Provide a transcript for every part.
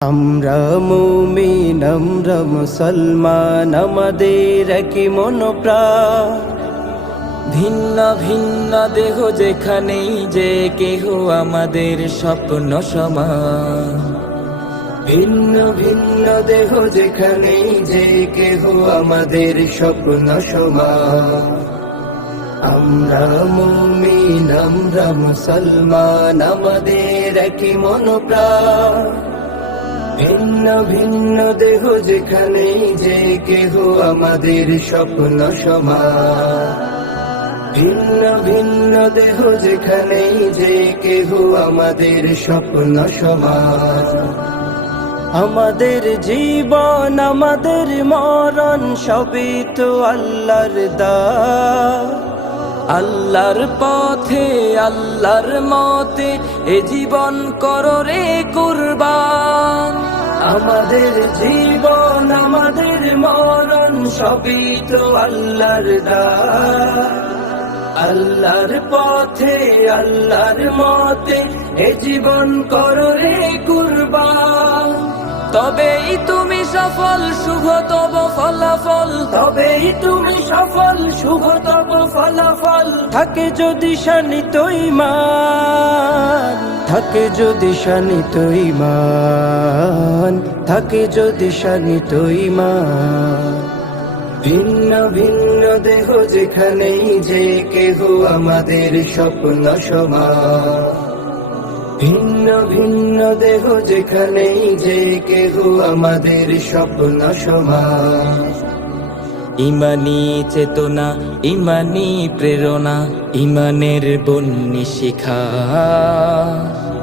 আমরা মুমিন আমরা মুসলমান আমাদের একই মনোপ্রাণ ভিন্ন ভিন্ন দেহ যেখানেই যে কেহ আমাদের স্বপ্ন সমান ভিন্ন ভিন্ন দেহ যেখানে যে কেহ আমাদের স্বপ্ন সমান আমরা মুমিন আমরা মুসলমান আমাদের একই মনোপ্রাণ ভিন্ন ভিন্ন দেহ যেখানে যে কেহ আমাদের স্বপ্ন সমান ভিন্ন ভিন্ন দেহ যেখানে যে কেহ আমাদের স্বপ্ন সমান আমাদের জীবন, আমাদের মরণ, সবই তো আল্লাহর দা। আল্লাহর পথে, আল্লাহর মতে, এ জীবন করো রে কুরবান আমাদের জীবন, আমাদের মরণ, সবই তো আল্লাহর দা আল্লাহর পথে, আল্লাহর মতে এ জীবন করো রে কুরবা তবেই তুমি সফল শুভ তব ফলাফল। তবেই তুমি সফল শুভ তব ফলাফল। থাকে যদি শানিত ইমান থাকে যদি শানিত ইমান থাকে যদি শানিত ইমান। ভিন্ন ভিন্ন দেহ যেখানেই যে কেহ আমাদের স্বপ্ন সমান। ভিন্ন ভিন্ন দেহ যেখানেই যে কেহ আমাদের স্বপ্ন ইমানি চেতনা ইমানি প্রেরণা ইমানের বন্যি শিখা।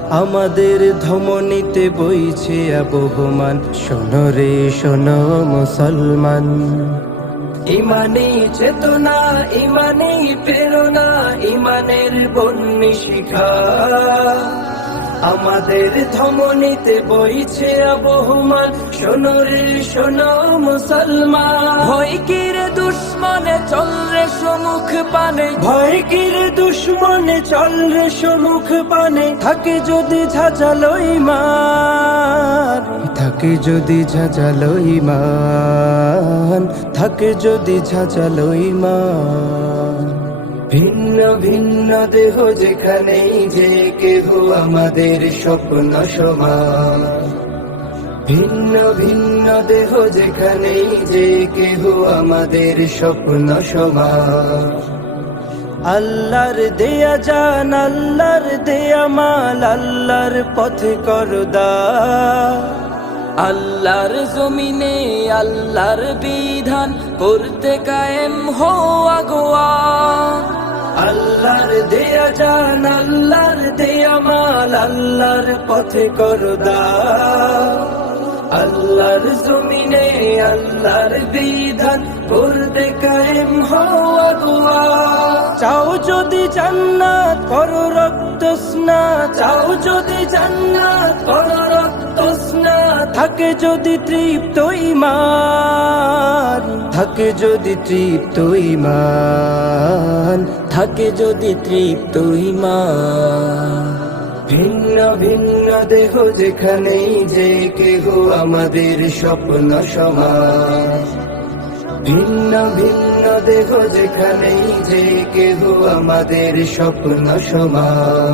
আমাদের ধমনীতে বইছে আবহমান শোনো রে শোনো মুসলমান। ইমানি চেতনা ইমানি প্রেরণা ইমানের বন্যি শিখা। আমাদের ধমনীতে বইছে আবহমান। শোনো রে শোনো মুসলমান। ভয় কিরে দুশ্মনে? চল রে সমুখ পানে। ভয় কিরে দুশ্মনে? চল রে সম্মুখ পানে। থাকে যদি ঝাঁঝালো ইমান। থাকে যদি ঝাঁঝালো ইমান। থাকে যদি ঝাঁঝালো ইমান। ভিন্ন ভিন্ন দেহ যেখানেই যে কেহ আমাদের স্বপ্ন সমান। ভিন্ন ভিন্ন দেহ যেখানেই যে কেহ আমাদের স্বপ্ন সমান। আল্লাহর দেয়া জান, আল্লাহর দেয়া মাল, আল্লাহর পথে করদা। আল্লাহর জমিনে, আল্লাহর বিধান, করতে কায়েম হো আগোয়া। আল্লাহর দেয়া জান, আল্লাহর দেয়া মাল, আল্লাহর পথে করদা। আল্লাহর জমিনে আল্লাহর বিধান করতে কায়েম হওয়া গোয়া চাও যদি জান্নাত, করো রক্ত স্নাত চাও যদি জান্নাত, করো রক্ত স্নাত থাকে যদি তৃপ্ত ইমান, থাকে যদি তৃপ্ত ইমান। থাকে যদি তৃপ্ত ইমান ভিন্ন ভিন্ন দেহ যেখানেই যে কেহ আমাদের স্বপ্ন সমান ভিন্ন ভিন্ন দেহ যেখানেই যে কেহ আমাদের স্বপ্ন সমান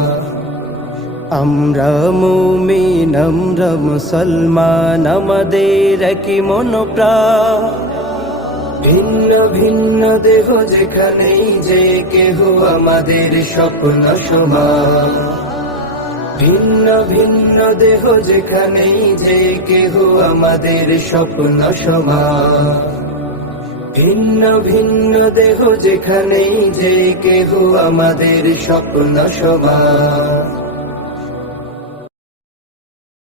আমরা মুমিন, আমরা মুসলমান, আমাদের কি মনোপ্রাণ। ভিন্ন ভিন্ন দেহ যেখানেই যে কেহ আমাদের স্বপ্ন সমান ভিন্ন ভিন্ন দেহ যেখানেই যে কেহ আমাদের স্বপ্ন সমান ভিন্ন ভিন্ন দেহ যেখানেই যে কেহ আমাদের স্বপ্ন সমান